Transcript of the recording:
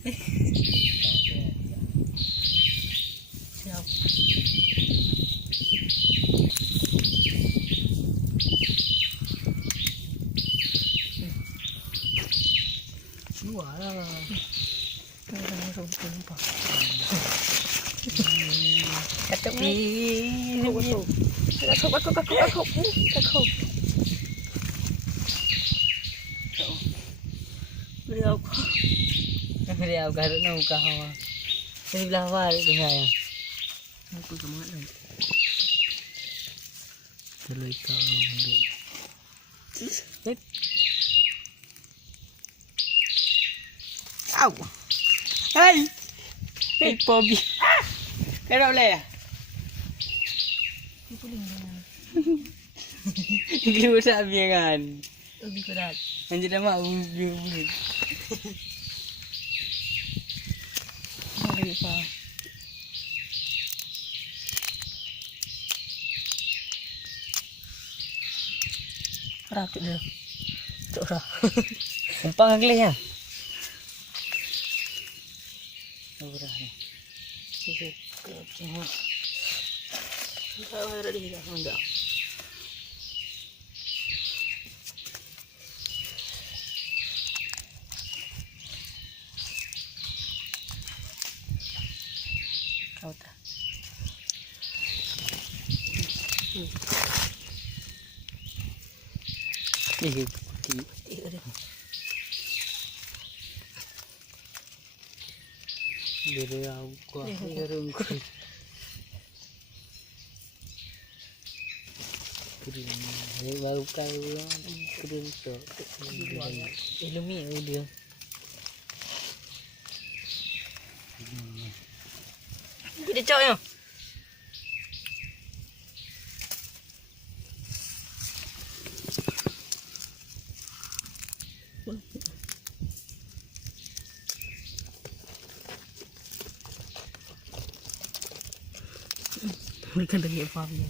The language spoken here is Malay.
Siap. Dua lah. Kata aku. Beliau karena muka hawa. Dari belah awal dengan yang. Aku kemana? Terlalu kau. Au. Hai. Hey, Bobby. Kenapa boleh ya? Ini besar kan? Lebih berat. Anjir nama ubi. Mari pak. Rakit dia. Cok dah. Gampang agak ya. Udah nih. Sisi kecil. Kalau ada di dalam enggak. Kau tak. Ini dari aku, dari aku. Kering, baru kau kering tu. Ilumi dia. Kita cok ya. Mereka dari farmnya.